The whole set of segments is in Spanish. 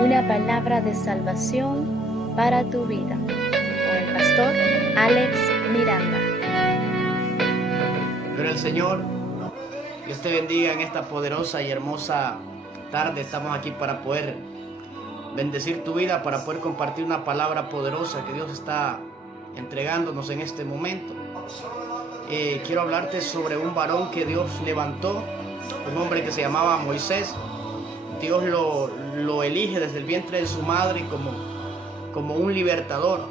una palabra de salvación para tu vida. Con el pastor Alex Miranda. Gloria al Señor. Dios te bendiga en esta poderosa y hermosa tarde. Estamos aquí para poder bendecir tu vida, para poder compartir una palabra poderosa que Dios está entregándonos en este momento. Quiero hablarte sobre un varón que Dios levantó, un hombre que se llamaba Moisés. Dios lo elige desde el vientre de su madre como un libertador.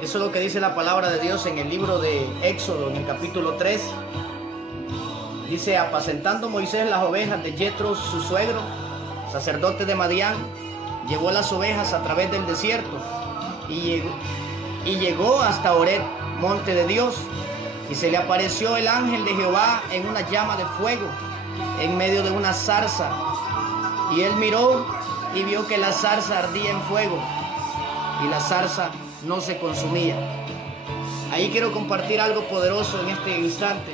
Eso es lo que dice la palabra de Dios en el libro de Éxodo, en el capítulo 3. Dice: apacentando Moisés las ovejas de Jetro, su suegro, sacerdote de Madián, llevó las ovejas a través del desierto y llegó hasta Horeb, monte de Dios, y se le apareció el ángel de Jehová en una llama de fuego en medio de una zarza, y él miró y vio que la zarza ardía en fuego y la zarza no se consumía. Ahí quiero compartir algo poderoso en este instante.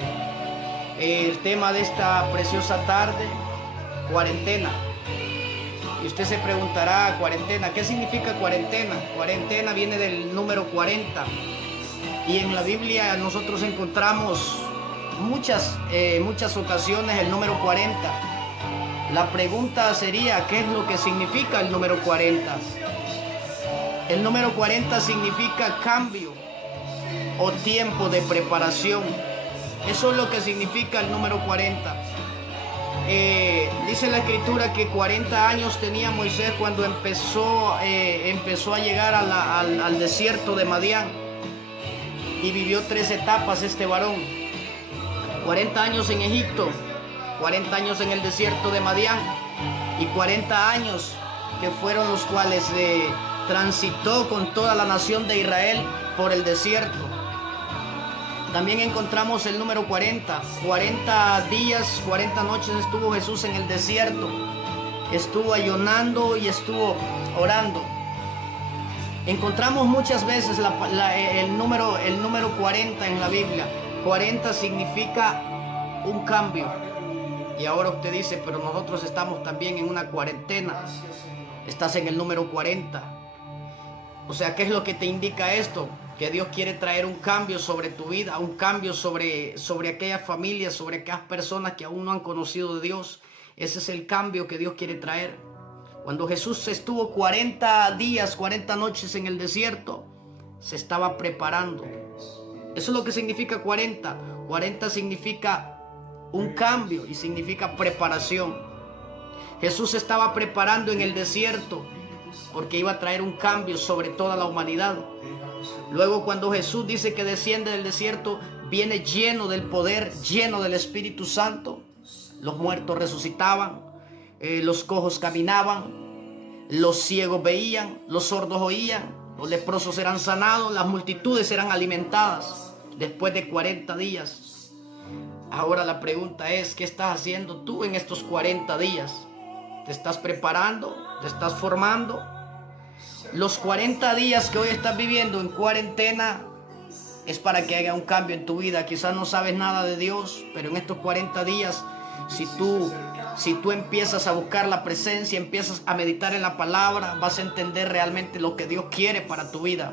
El tema de esta preciosa tarde: cuarentena. Y usted se preguntará: cuarentena, ¿qué significa cuarentena? Cuarentena viene del número 40, y en la Biblia nosotros encontramos muchas ocasiones el número 40. La pregunta sería: ¿qué es lo que significa el número 40? El número 40 significa cambio o tiempo de preparación. Eso es lo que significa el número 40. Dice la escritura que 40 años tenía Moisés cuando empezó a llegar al desierto de Madián, y vivió 3 etapas este varón: 40 años en Egipto, 40 años en el desierto de Madián, y 40 años que fueron los cuales transitó con toda la nación de Israel por el desierto. También encontramos el número 40. 40 días, 40 noches estuvo Jesús en el desierto. Estuvo ayunando y estuvo orando. Encontramos muchas veces el número 40 en la Biblia. 40 significa un cambio. Y ahora usted dice: pero nosotros estamos también en una cuarentena. Estás en el número 40. O sea, ¿qué es lo que te indica esto? Que Dios quiere traer un cambio sobre tu vida, un cambio sobre aquellas familias, sobre aquellas personas que aún no han conocido de Dios. Ese es el cambio que Dios quiere traer. Cuando Jesús estuvo 40 días, 40 noches en el desierto, se estaba preparando. Eso es lo que significa 40. 40 significa un cambio y significa preparación. Jesús se estaba preparando en el desierto porque iba a traer un cambio sobre toda la humanidad. Luego, cuando Jesús dice que desciende del desierto, viene lleno del poder, lleno del Espíritu Santo. Los muertos resucitaban, los cojos caminaban, los ciegos veían, los sordos oían, los leprosos eran sanados, las multitudes eran alimentadas después de 40 días. Ahora la pregunta es: ¿qué estás haciendo tú en estos 40 días? ¿Te estás preparando? ¿Te estás formando? Los 40 días que hoy estás viviendo en cuarentena es para que haya un cambio en tu vida. Quizás no sabes nada de Dios, pero en estos 40 días, si tú empiezas a buscar la presencia, empiezas a meditar en la palabra, vas a entender realmente lo que Dios quiere para tu vida.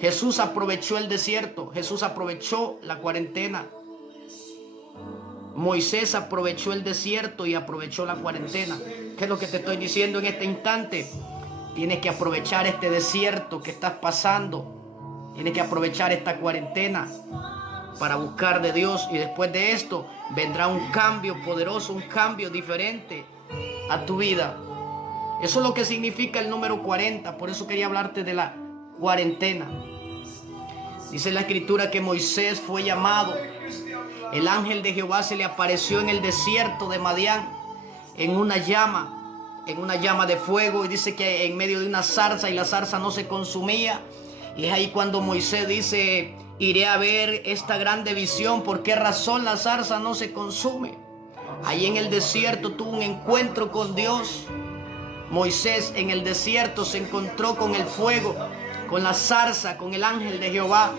Jesús aprovechó el desierto, Jesús aprovechó la cuarentena. Moisés aprovechó el desierto y aprovechó la cuarentena. ¿Qué es lo que te estoy diciendo en este instante? Tienes que aprovechar este desierto que estás pasando. Tienes que aprovechar esta cuarentena para buscar de Dios, y después de esto vendrá un cambio poderoso, un cambio diferente a tu vida. Eso es lo que significa el número 40. Por eso quería hablarte de la cuarentena. Dice la escritura que Moisés fue llamado. El ángel de Jehová se le apareció en el desierto de Madián en una llama de fuego, y dice que en medio de una zarza, y la zarza no se consumía. Y es ahí cuando Moisés dice: iré a ver esta grande visión, ¿por qué razón la zarza no se consume? Ahí en el desierto tuvo un encuentro con Dios. Moisés en el desierto se encontró con el fuego, con la zarza, con el ángel de Jehová.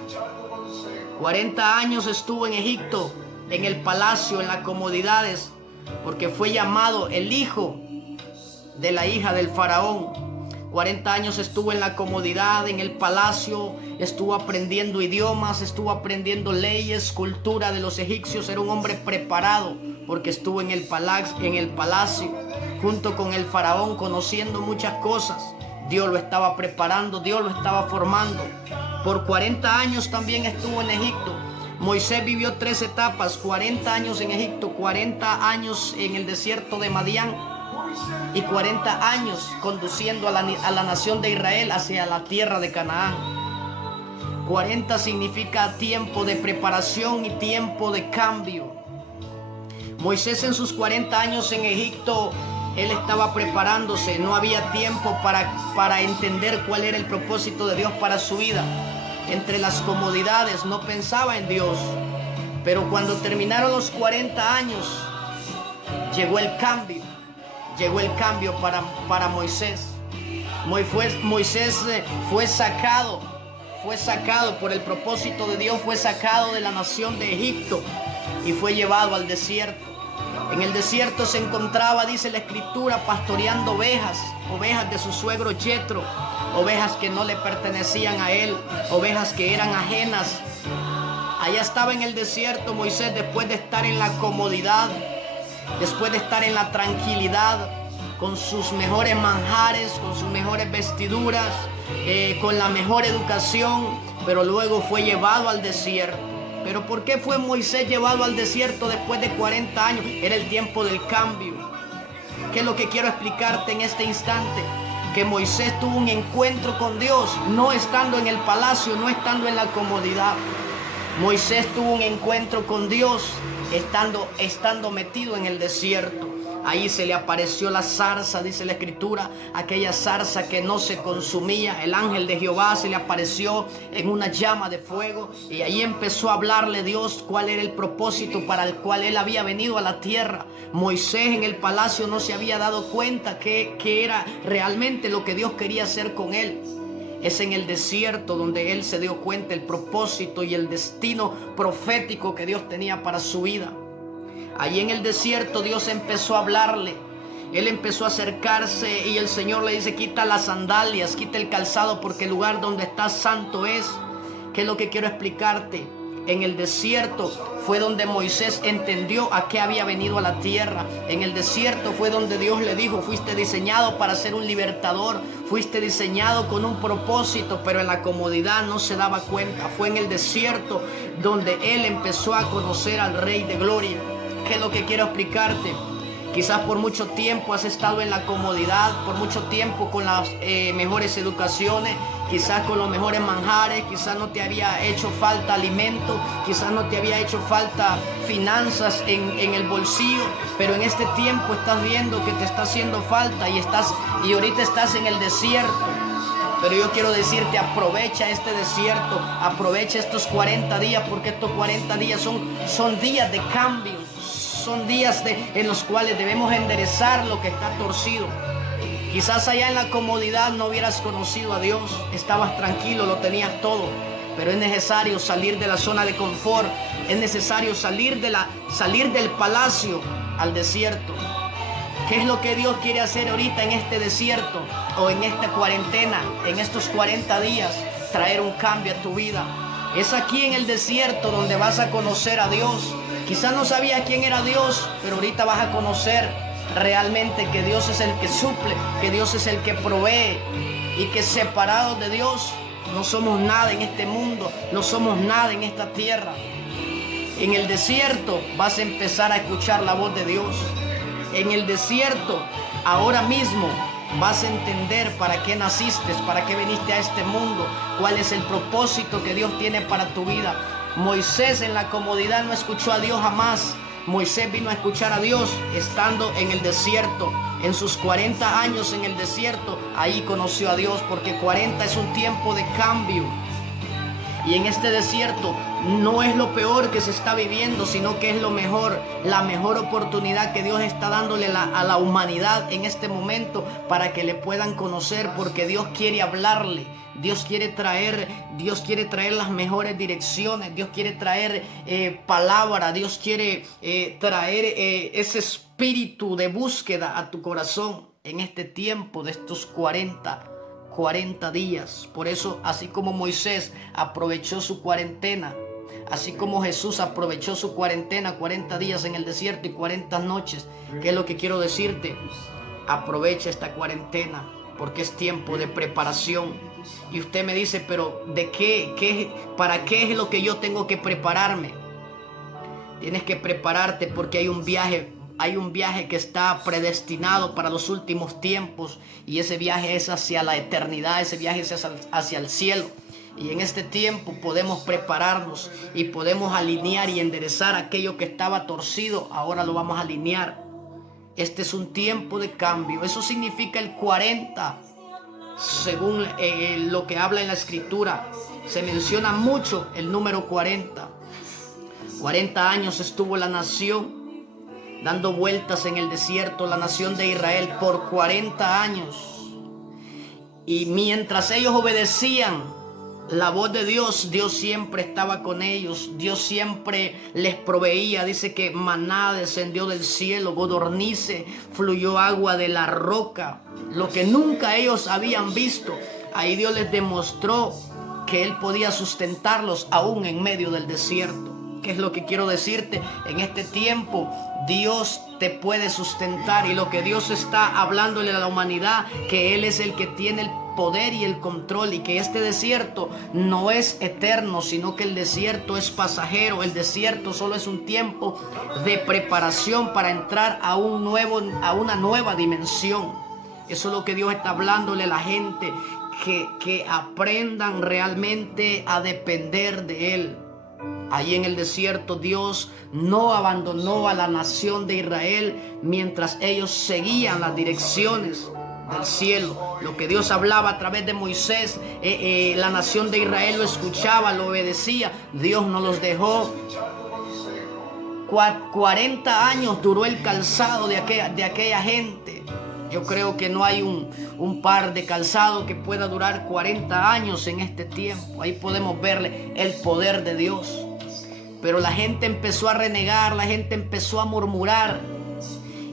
40 años estuvo en Egipto, en el palacio, en las comodidades, porque fue llamado el hijo de la hija del faraón. 40 años estuvo en la comodidad, en el palacio, estuvo aprendiendo idiomas, estuvo aprendiendo leyes, cultura de los egipcios. Era un hombre preparado porque estuvo en el palacio junto con el faraón, conociendo muchas cosas. Dios lo estaba preparando, Dios lo estaba formando. Por 40 años también estuvo en Egipto. Moisés vivió 3 etapas: 40 años en Egipto, 40 años en el desierto de Madián y 40 años conduciendo a la nación de Israel hacia la tierra de Canaán. 40 significa tiempo de preparación y tiempo de cambio. Moisés en sus 40 años en Egipto, él estaba preparándose. No había tiempo para entender cuál era el propósito de Dios para su vida. Entre las comodidades no pensaba en Dios. Pero cuando terminaron los 40 años, llegó el cambio. Llegó el cambio para Moisés. Moisés fue sacado por el propósito de Dios, fue sacado de la nación de Egipto y fue llevado al desierto. En el desierto se encontraba, dice la escritura, pastoreando ovejas de su suegro Yetro, ovejas que no le pertenecían a él, ovejas que eran ajenas. Allá estaba en el desierto Moisés, después de estar en la comodidad, después de estar en la tranquilidad, con sus mejores manjares, con sus mejores vestiduras, con la mejor educación, pero luego fue llevado al desierto. ¿Pero por qué fue Moisés llevado al desierto después de 40 años? Era el tiempo del cambio. ¿Qué es lo que quiero explicarte en este instante? Que Moisés tuvo un encuentro con Dios, no estando en el palacio, no estando en la comodidad. Moisés tuvo un encuentro con Dios estando metido en el desierto. Ahí se le apareció la zarza, dice la escritura, aquella zarza que no se consumía. El ángel de Jehová se le apareció en una llama de fuego y ahí empezó a hablarle Dios cuál era el propósito para el cual él había venido a la tierra. Moisés en el palacio no se había dado cuenta que era realmente lo que Dios quería hacer con él. Es en el desierto donde él se dio cuenta el propósito y el destino profético que Dios tenía para su vida. Allí en el desierto Dios empezó a hablarle. Él empezó a acercarse y el Señor le dice: quita las sandalias, quita el calzado, porque el lugar donde estás santo es. ¿Qué es lo que quiero explicarte? En el desierto fue donde Moisés entendió a qué había venido a la tierra. En el desierto fue donde Dios le dijo: fuiste diseñado para ser un libertador, fuiste diseñado con un propósito, pero en la comodidad no se daba cuenta. Fue en el desierto donde él empezó a conocer al Rey de Gloria. ¿Qué es lo que quiero explicarte? Quizás por mucho tiempo has estado en la comodidad, por mucho tiempo con las mejores educaciones, quizás con los mejores manjares, quizás no te había hecho falta alimento, quizás no te había hecho falta finanzas en el bolsillo, pero en este tiempo estás viendo que te está haciendo falta y ahorita estás en el desierto. Pero yo quiero decirte, aprovecha este desierto, aprovecha estos 40 días, porque estos 40 días son días de cambio, son días en los cuales debemos enderezar lo que está torcido. Quizás allá en la comodidad no hubieras conocido a Dios, estabas tranquilo, lo tenías todo, pero es necesario salir de la zona de confort, es necesario salir del palacio al desierto. ¿Qué es lo que Dios quiere hacer ahorita en este desierto o en esta cuarentena, en estos 40 días? Traer un cambio a tu vida. Es aquí en el desierto donde vas a conocer a Dios. Quizás no sabías quién era Dios, pero ahorita vas a conocer realmente que Dios es el que suple, que Dios es el que provee y que separados de Dios no somos nada en este mundo, no somos nada en esta tierra. En el desierto vas a empezar a escuchar la voz de Dios. En el desierto, ahora mismo, vas a entender para qué naciste, para qué viniste a este mundo, cuál es el propósito que Dios tiene para tu vida. Moisés en la comodidad no escuchó a Dios jamás. Moisés vino a escuchar a Dios estando en el desierto. En sus 40 años en el desierto, ahí conoció a Dios, porque 40 es un tiempo de cambio. Y en este desierto no es lo peor que se está viviendo, sino que es lo mejor, la mejor oportunidad que Dios está dándole a la humanidad en este momento para que le puedan conocer, porque Dios quiere hablarle, Dios quiere traer las mejores direcciones, Dios quiere traer palabra, Dios quiere traer ese espíritu de búsqueda a tu corazón. en este tiempo de estos 40 días. Por eso, así como Moisés aprovechó su cuarentena, así como Jesús aprovechó su cuarentena, 40 días en el desierto y 40 noches, ¿qué es lo que quiero decirte? Aprovecha esta cuarentena porque es tiempo de preparación. Y usted me dice, pero ¿de qué? ¿Para qué es lo que yo tengo que prepararme? Tienes que prepararte porque hay un viaje que está predestinado para los últimos tiempos, y ese viaje es hacia la eternidad, ese viaje es hacia el cielo. Y en este tiempo podemos prepararnos y podemos alinear y enderezar aquello que estaba torcido. Ahora lo vamos a alinear. Este es un tiempo de cambio. Eso significa el 40. Según lo que habla en la escritura, se menciona mucho el número 40. 40 años estuvo la nación dando vueltas en el desierto, la nación de Israel, por 40 años. Y mientras ellos obedecían la voz de Dios, Dios siempre estaba con ellos. Dios siempre les proveía. Dice que maná descendió del cielo, codornices, fluyó agua de la roca, lo que nunca ellos habían visto. Ahí Dios les demostró que Él podía sustentarlos aún en medio del desierto. ¿Qué es lo que quiero decirte? En este tiempo Dios te puede sustentar, y lo que Dios está hablándole a la humanidad, que Él es el que tiene el poder y el control, y que este desierto no es eterno, sino que el desierto es pasajero. El desierto solo es un tiempo de preparación para entrar a una nueva dimensión. Eso es lo que Dios está hablándole a la gente, que aprendan realmente a depender de Él. Allí en el desierto Dios no abandonó a la nación de Israel mientras ellos seguían las direcciones del cielo. Lo que Dios hablaba a través de Moisés, la nación de Israel lo escuchaba, lo obedecía. Dios no los dejó. 40 años duró el calzado de aquella gente. Yo creo que no hay un par de calzado que pueda durar 40 años en este tiempo. Ahí podemos verle el poder de Dios. Pero la gente empezó a renegar, la gente empezó a murmurar.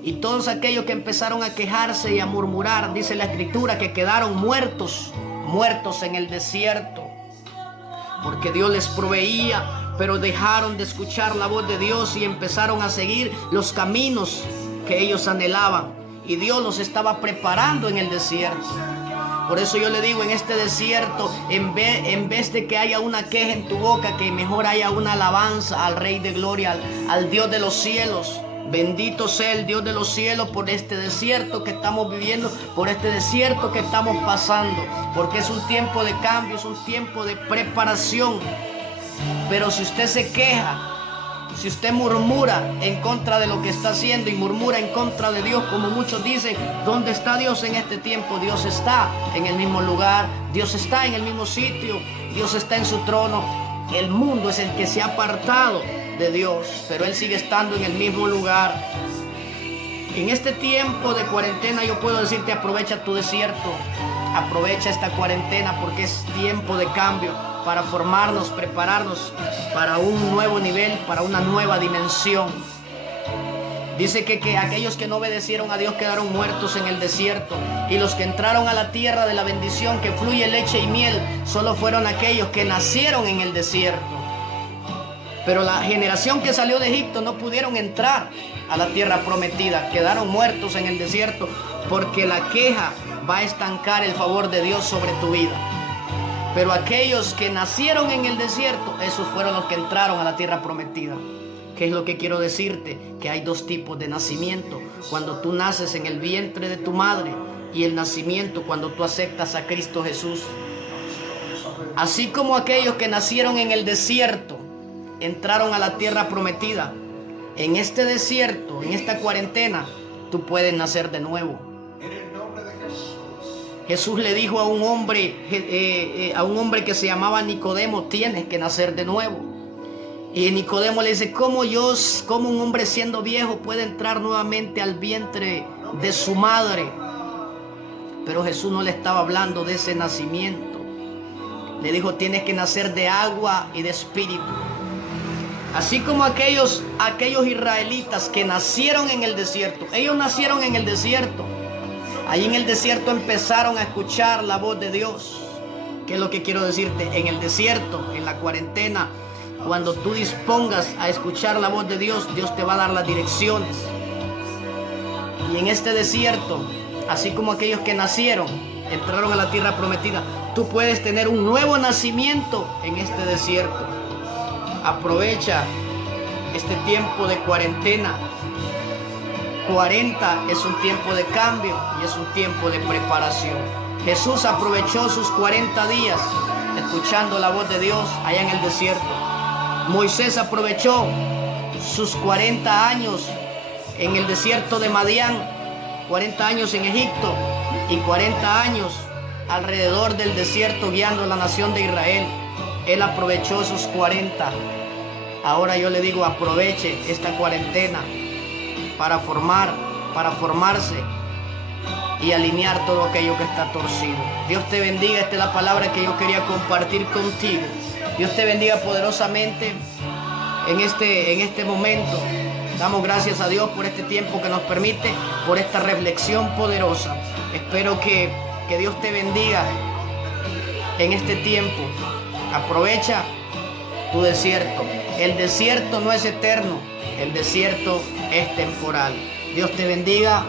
Y todos aquellos que empezaron a quejarse y a murmurar, dice la escritura, que quedaron muertos en el desierto. Porque Dios les proveía, pero dejaron de escuchar la voz de Dios y empezaron a seguir los caminos que ellos anhelaban. Y Dios los estaba preparando en el desierto. Por eso yo le digo, en este desierto, en vez de que haya una queja en tu boca, que mejor haya una alabanza al Rey de Gloria, al Dios de los cielos. Bendito sea el Dios de los cielos por este desierto que estamos viviendo, por este desierto que estamos pasando. Porque es un tiempo de cambio, es un tiempo de preparación. Pero si usted se queja, si usted murmura en contra de lo que está haciendo y murmura en contra de Dios, como muchos dicen, ¿dónde está Dios en este tiempo? Dios está en el mismo lugar, Dios está en el mismo sitio, Dios está en su trono. El mundo es el que se ha apartado de Dios, pero Él sigue estando en el mismo lugar. En este tiempo de cuarentena yo puedo decirte, aprovecha tu desierto, aprovecha esta cuarentena, porque es tiempo de cambio, para formarnos, prepararnos para un nuevo nivel, para una nueva dimensión. Dice que aquellos que no obedecieron a Dios quedaron muertos en el desierto, y los que entraron a la tierra de la bendición que fluye leche y miel solo fueron aquellos que nacieron en el desierto. Pero la generación que salió de Egipto no pudieron entrar a la tierra prometida, quedaron muertos en el desierto, porque la queja va a estancar el favor de Dios sobre tu vida. Pero aquellos que nacieron en el desierto, esos fueron los que entraron a la tierra prometida. ¿Qué es lo que quiero decirte? Que hay dos tipos de nacimiento: cuando tú naces en el vientre de tu madre, y el nacimiento cuando tú aceptas a Cristo Jesús. Así como aquellos que nacieron en el desierto entraron a la tierra prometida, en este desierto, en esta cuarentena, tú puedes nacer de nuevo. Jesús le dijo a un hombre que se llamaba Nicodemo: tienes que nacer de nuevo. Y Nicodemo le dice: ¿cómo un hombre siendo viejo puede entrar nuevamente al vientre de su madre? Pero Jesús no le estaba hablando de ese nacimiento. Le dijo: tienes que nacer de agua y de espíritu. Así como aquellos israelitas que nacieron en el desierto, ellos nacieron en el desierto. Ahí en el desierto empezaron a escuchar la voz de Dios. ¿Qué es lo que quiero decirte? En el desierto, en la cuarentena, cuando tú dispongas a escuchar la voz de Dios, Dios te va a dar las direcciones. Y en este desierto, así como aquellos que nacieron, entraron a la tierra prometida, tú puedes tener un nuevo nacimiento en este desierto. Aprovecha este tiempo de cuarentena. 40 es un tiempo de cambio y es un tiempo de preparación. Jesús aprovechó sus 40 días escuchando la voz de Dios allá en el desierto. Moisés aprovechó sus 40 años en el desierto de Madián, 40 años en Egipto y 40 años alrededor del desierto guiando a la nación de Israel. Él aprovechó sus 40. Ahora yo le digo, aproveche esta cuarentena para formarse y alinear todo aquello que está torcido. Dios te bendiga. Esta es la palabra que yo quería compartir contigo. Dios te bendiga poderosamente en este momento. Damos gracias a Dios por este tiempo que nos permite, por esta reflexión poderosa. Espero que Dios te bendiga en este tiempo. Aprovecha tu desierto. El desierto no es eterno, el desierto es temporal. Dios te bendiga.